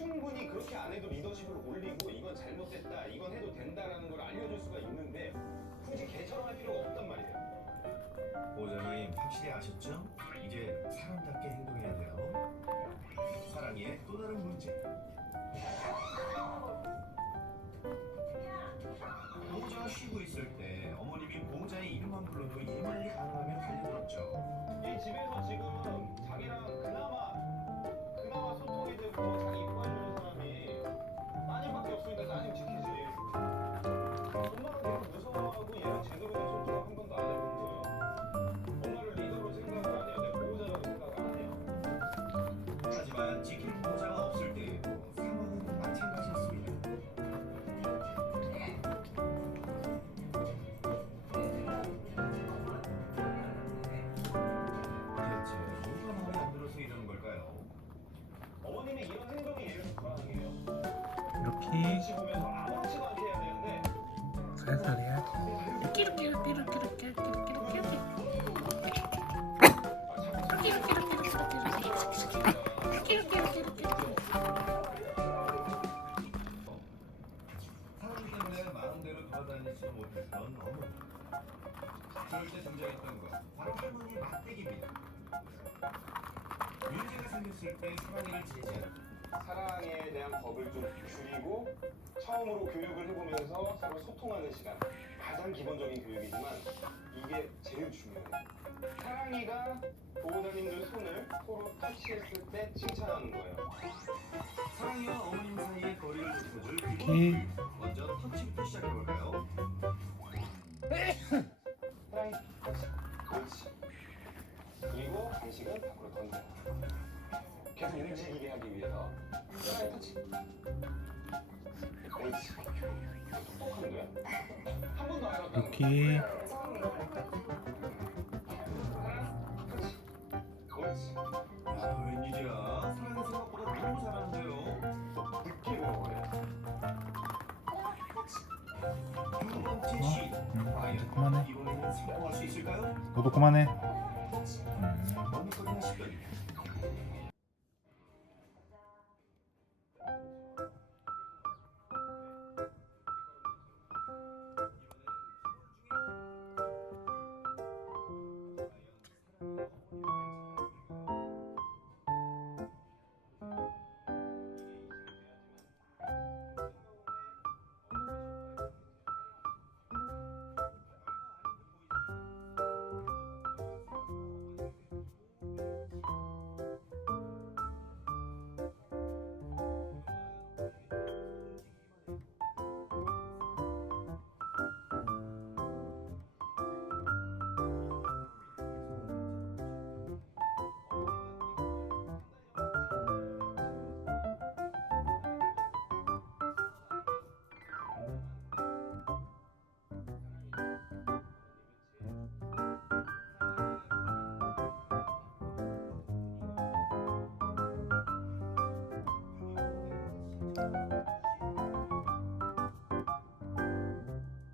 충분히 그렇게 안 해도 리더십을 올리고 이건 잘못됐다, 이건 해도 된다라는 걸 알려줄 수가 있는데 굳이 개처럼 할 필요가 없단 말이에요. 보호자님 확실히 아셨죠? 이제 사람답게 행동해야 돼요. 사랑의 또 다른 문제. 보호자가 쉬고 있을 때 어머님이 보호자의 이름만 불러도 일말리 가능하면 달려들었죠. 돼. 이렇게 이렇게 이렇게 이렇게 이렇게 이렇게 이렇게 이렇게. 문제가 생겼을 때 사랑이를 제지하는 사랑에 대한 겁을 좀 줄이고 처음으로 교육을 해보면서 서로 소통하는 시간. 가장 기본적인 교육이지만 이게 제일 중요해요. 사랑이가 보호자님들 손을 서로 터치했을 때 칭찬하는 거예요. 사랑이와 어머님 사이의 거리를 기본 오케이. 먼저 터치부터 시작해볼까요? 사랑이 터치 그렇지. 그리고 간식은 밖으로 던져 개성이를 지키게 하기 위해서. 하나의 터치 옳지 똑똑한 거야 한 번도 안 해봤다는 오케이 너도 그만해. 음.